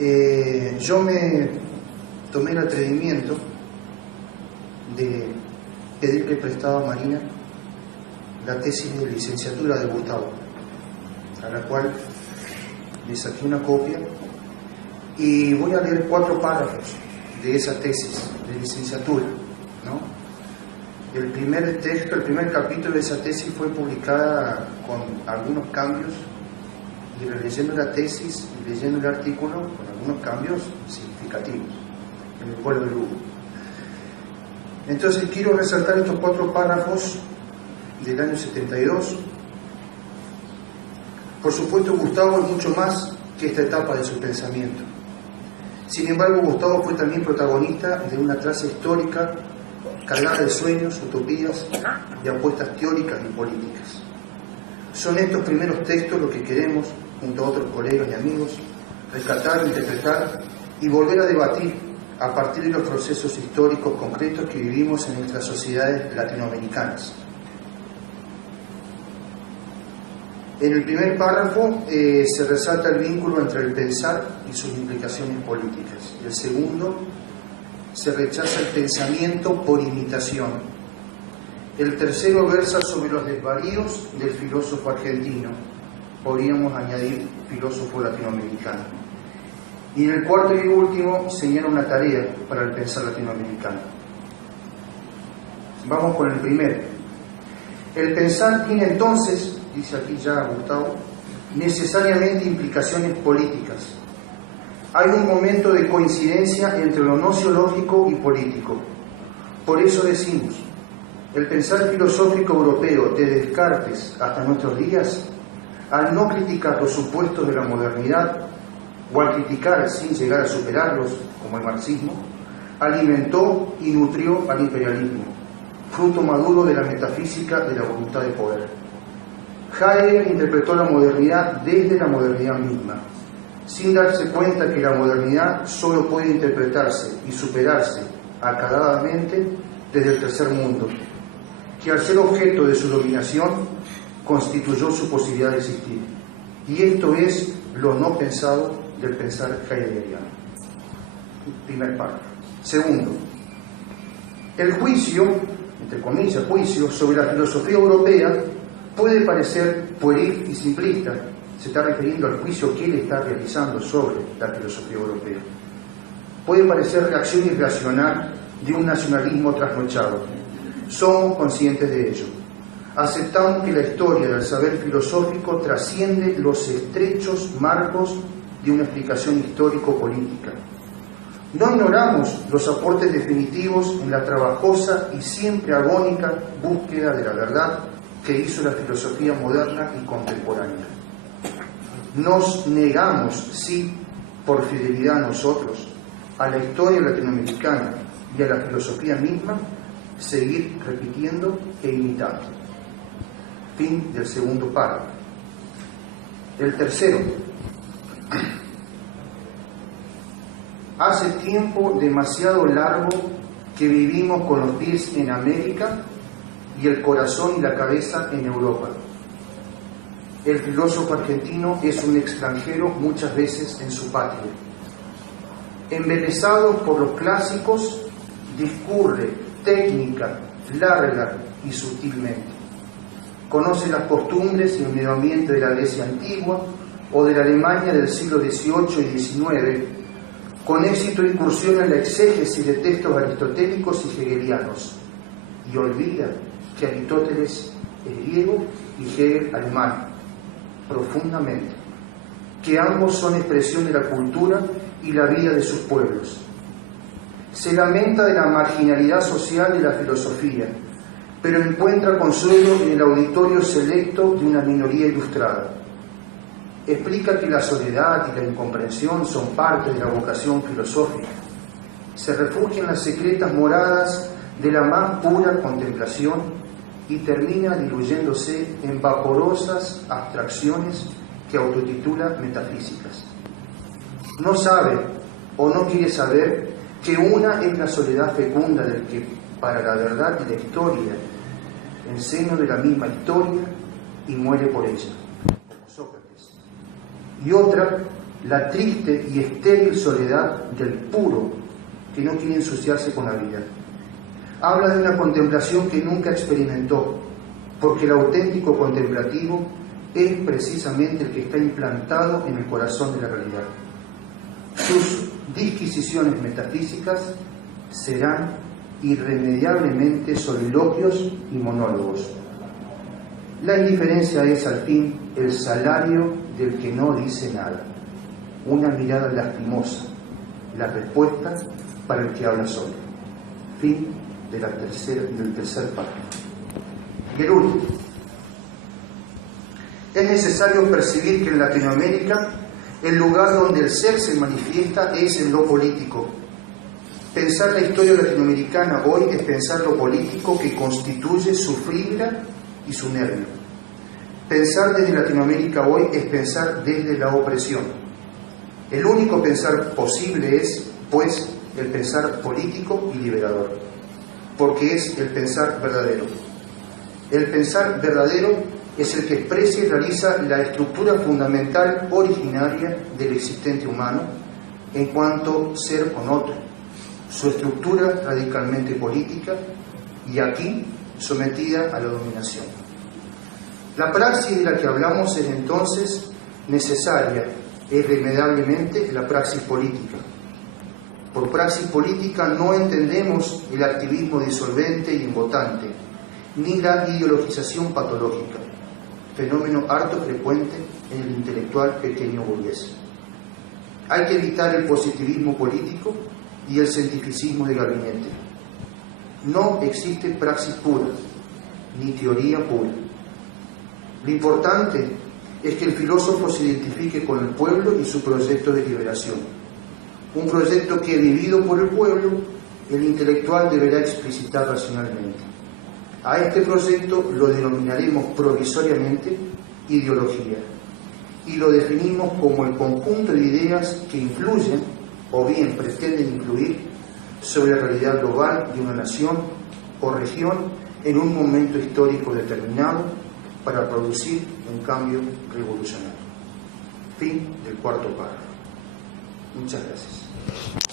Yo me tomé el atrevimiento de pedirle prestado a Marina la tesis de licenciatura de Gustavo, a la cual le saqué una copia y voy a leer 4 párrafos de esa tesis de licenciatura, ¿no? El primer texto, el primer capítulo de esa tesis fue publicada con algunos cambios, y releyendo la tesis y leyendo el artículo con algunos cambios significativos en el pueblo de Lugo. Entonces quiero resaltar estos 4 párrafos del año 72. Por supuesto, Gustavo es mucho más que esta etapa de su pensamiento. Sin embargo, Gustavo fue también protagonista de una traza histórica cargada de sueños, utopías y apuestas teóricas y políticas. Son estos primeros textos lo que queremos, junto a otros colegas y amigos, rescatar, interpretar y volver a debatir a partir de los procesos históricos concretos que vivimos en nuestras sociedades latinoamericanas. En el primer párrafo se resalta el vínculo entre el pensar y sus implicaciones políticas. Y el segundo, se rechaza el pensamiento por imitación. El tercero versa sobre los desvaríos del filósofo argentino, podríamos añadir filósofo latinoamericano. Y en el cuarto y último señala una tarea para el pensar latinoamericano. Vamos con el primero. El pensar tiene entonces, dice aquí ya Gustavo, necesariamente implicaciones políticas. Hay un momento de coincidencia entre lo nociológico y político. Por eso decimos, el pensar filosófico europeo de Descartes hasta nuestros días, al no criticar los supuestos de la modernidad, o al criticar sin llegar a superarlos, como el marxismo, alimentó y nutrió al imperialismo, fruto maduro de la metafísica de la voluntad de poder. Heidegger interpretó la modernidad desde la modernidad misma, sin darse cuenta que la modernidad solo puede interpretarse y superarse acabadamente desde el tercer mundo, que al ser objeto de su dominación constituyó su posibilidad de existir. Y esto es lo no pensado del pensar heideggeriano. Primer párrafo. Segundo, el juicio, entre comillas, juicio sobre la filosofía europea puede parecer pueril y simplista. Se está refiriendo al juicio que él está realizando sobre la filosofía europea. Puede parecer reacción irracional de un nacionalismo trasnochado. Somos conscientes de ello. Aceptamos que la historia del saber filosófico trasciende los estrechos marcos de una explicación histórico-política. No ignoramos los aportes definitivos en la trabajosa y siempre agónica búsqueda de la verdad que hizo la filosofía moderna y contemporánea. Nos negamos, sí, por fidelidad a nosotros, a la historia latinoamericana y a la filosofía misma, seguir repitiendo e imitando. Fin del segundo párrafo. El tercero. Hace tiempo demasiado largo que vivimos con los pies en América y el corazón y la cabeza en Europa. El filósofo argentino es un extranjero muchas veces en su patria. Embelesado por los clásicos, discurre técnica, larga y sutilmente. Conoce las costumbres y el medio ambiente de la Grecia antigua o de la Alemania del siglo XVIII y XIX. Con éxito incursiona en la exégesis de textos aristotélicos y hegelianos y olvida que Aristóteles es griego y Hegel alemán, profundamente, que ambos son expresión de la cultura y la vida de sus pueblos. Se lamenta de la marginalidad social de la filosofía, pero encuentra consuelo en el auditorio selecto de una minoría ilustrada. Explica que la soledad y la incomprensión son parte de la vocación filosófica. Se refugia en las secretas moradas de la más pura contemplación y termina diluyéndose en vaporosas abstracciones que autotitula metafísicas. No sabe o no quiere saber que una es la soledad fecunda del que, para la verdad y la historia, en seno de la misma historia y muere por ella, como Sócrates. Y otra la triste y estéril soledad del puro que no quiere ensuciarse con la vida. Habla de una contemplación que nunca experimentó, porque el auténtico contemplativo es precisamente el que está implantado en el corazón de la realidad. Sus disquisiciones metafísicas serán irremediablemente soliloquios y monólogos. La indiferencia es, al fin, el salario del que no dice nada. Una mirada lastimosa, la respuesta para el que habla solo. Fin del tercer párrafo. Y el último. Es necesario percibir que en Latinoamérica el lugar donde el ser se manifiesta es en lo político. Pensar la historia latinoamericana hoy es pensar lo político que constituye su fibra y su nervio. Pensar desde Latinoamérica hoy es pensar desde la opresión. El único pensar posible es, pues, el pensar político y liberador, porque es el pensar verdadero. El pensar verdadero es el que expresa y realiza la estructura fundamental originaria del existente humano en cuanto ser con otro, su estructura radicalmente política y aquí sometida a la dominación. La praxis de la que hablamos es entonces necesaria e irremediablemente la praxis política. Por praxis política no entendemos el activismo disolvente y embotante, ni la ideologización patológica, fenómeno harto frecuente en el intelectual pequeño burgués. Hay que evitar el positivismo político y el cientificismo de gabinete. No existe praxis pura, ni teoría pura. Lo importante es que el filósofo se identifique con el pueblo y su proyecto de liberación. Un proyecto que, vivido por el pueblo, el intelectual deberá explicitar racionalmente. A este proyecto lo denominaremos provisoriamente ideología y lo definimos como el conjunto de ideas que influyen o bien pretenden influir sobre la realidad global de una nación o región en un momento histórico determinado para producir un cambio revolucionario. Fin del cuarto párrafo. Muchas gracias.